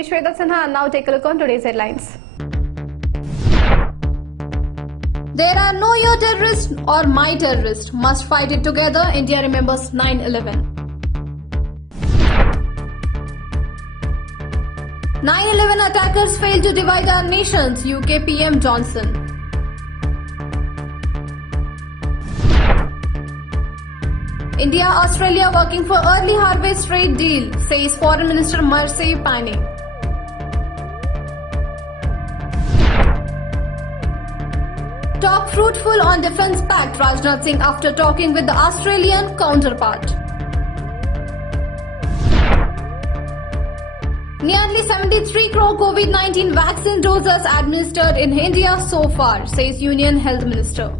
me Shweta Sinha, and now take a look on today's headlines. There are no your terrorist or my terrorist. Must fight it together. India remembers 9/11. 9/11 attackers failed to divide our nations. UK PM Johnson. India-Australia working for early harvest trade deal, says Foreign Minister Marsay Pane. Talk fruitful on defence pact, Rajnath Singh after talking with the Australian counterpart. Nearly 73 crore COVID-19 vaccine doses administered in India so far, says Union Health Minister.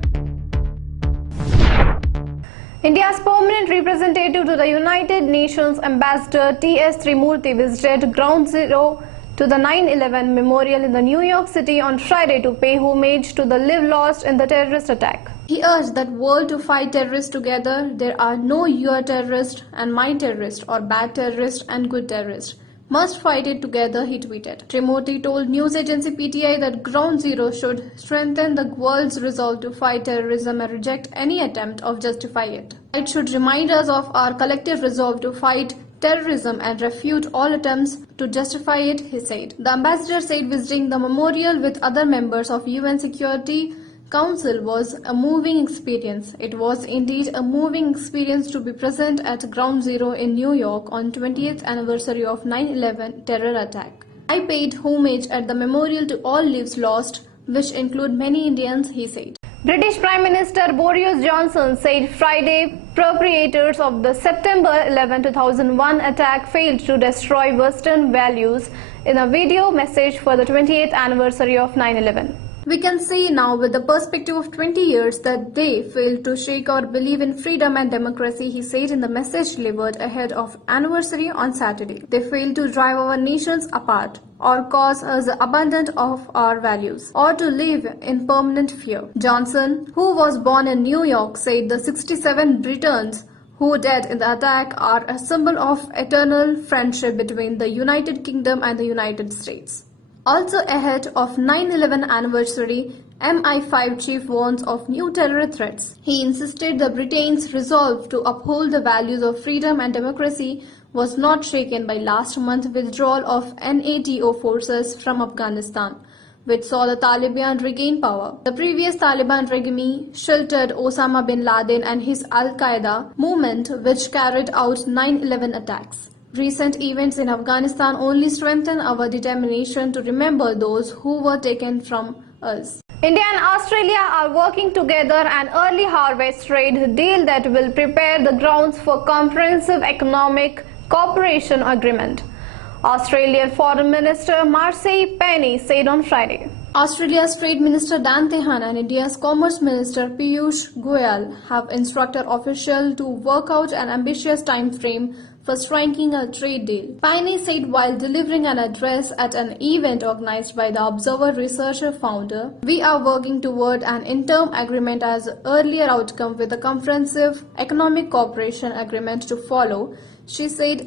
India's permanent representative to the United Nations Ambassador T.S. Trimurti visited Ground Zero to the 9/11 memorial in the New York City on Friday to pay homage to the lives lost in the terrorist attack. He urged that world to fight terrorists together. There are no your terrorist and my terrorist or bad terrorist and good terrorist. Must fight it together, he tweeted. Trimurti told news agency PTI that Ground Zero should strengthen the world's resolve to fight terrorism and reject any attempt of justify it. It should remind us of our collective resolve to fight terrorism and refute all attempts to justify it, he said. The ambassador said visiting the memorial with other members of UN Security Council was a moving experience. It was indeed a moving experience to be present at Ground Zero in New York on 20th anniversary of 9/11 terror attack. I paid homage at the memorial to all lives lost, which include many Indians, he said. British Prime Minister Boris Johnson said Friday perpetrators of the September 11, 2001 attack failed to destroy Western values in a video message for the 20th anniversary of 9/11. We can see now with the perspective of 20 years that they failed to shake our belief in freedom and democracy, he said in the message delivered ahead of anniversary on Saturday. They failed to drive our nations apart or cause us the abandon of our values or to live in permanent fear. Johnson, who was born in New York, said the 67 Britons who died in the attack are a symbol of eternal friendship between the United Kingdom and the United States. Also ahead of 9/11 anniversary, MI5 chief warns of new terror threats. He insisted the Britain's resolve to uphold the values of freedom and democracy was not shaken by last month's withdrawal of NATO forces from Afghanistan, which saw the Taliban regain power. The previous Taliban regime sheltered Osama bin Laden and his Al-Qaeda movement, which carried out 9/11 attacks. Recent events in Afghanistan only strengthen our determination to remember those who were taken from us. India and Australia are working together an early harvest trade deal that will prepare the grounds for comprehensive economic cooperation agreement, Australian Foreign Minister Marsay Pane said on Friday. Australia's Trade Minister Dan Tehan and India's Commerce Minister Piyush Goyal have instructed officials to work out an ambitious time frame for striking a trade deal. Pane said while delivering an address at an event organized by the Observer Researcher founder, "We are working toward an interim agreement as earlier outcome with a comprehensive economic cooperation agreement to follow," she said,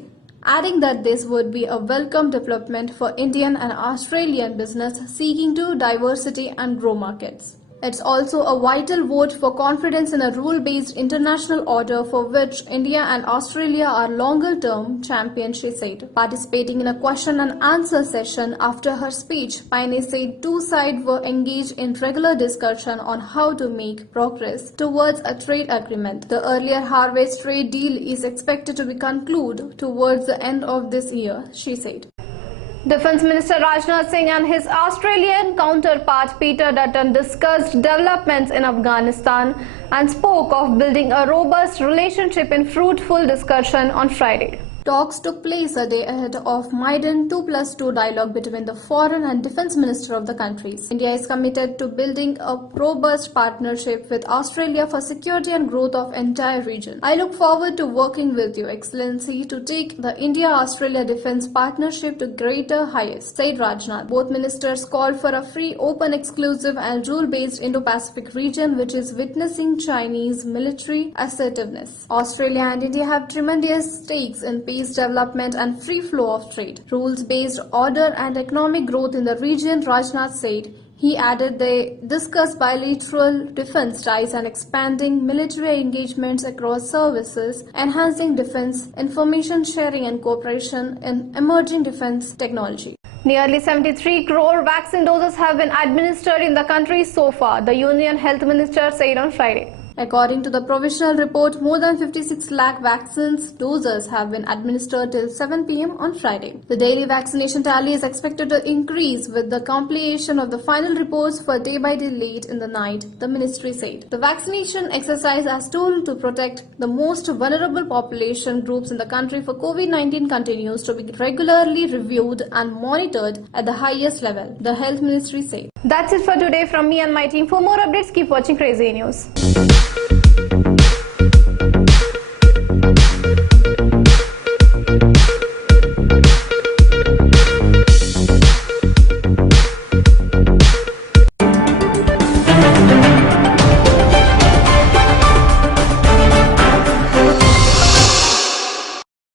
adding that this would be a welcome development for Indian and Australian business seeking to diversity and grow markets. It's also a vital vote for confidence in a rule-based international order for which India and Australia are longer-term champions, she said. Participating in a question and answer session after her speech, Pane said two sides were engaged in regular discussion on how to make progress towards a trade agreement. The earlier harvest trade deal is expected to be concluded towards the end of this year, she said. Defence Minister Rajnath Singh and his Australian counterpart Peter Dutton discussed developments in Afghanistan and spoke of building a robust relationship in fruitful discussion on Friday. Talks took place a day ahead of Maidan 2+2 dialogue between the Foreign and Defence Minister of the countries. India is committed to building a robust partnership with Australia for security and growth of entire region. I look forward to working with you, Excellency, to take the India-Australia defence partnership to greater heights, said Rajnath. Both ministers called for a free, open, exclusive and rule-based Indo-Pacific region which is witnessing Chinese military assertiveness. Australia and India have tremendous stakes in peace, development and free flow of trade. Rules-based order and economic growth in the region, Rajnath said. He added they discussed bilateral defense ties and expanding military engagements across services, enhancing defense, information sharing and cooperation in emerging defense technology. Nearly 73 crore vaccine doses have been administered in the country so far, the Union Health Minister said on Friday. According to the provisional report, more than 56 lakh vaccines doses have been administered till 7 p.m. on Friday. The daily vaccination tally is expected to increase with the completion of the final reports for day-by-day late in the night, the ministry said. The vaccination exercise as tool to protect the most vulnerable population groups in the country for COVID-19 continues to be regularly reviewed and monitored at the highest level, the health ministry said. That's it for today from me and my team. For more updates, keep watching Crazy News.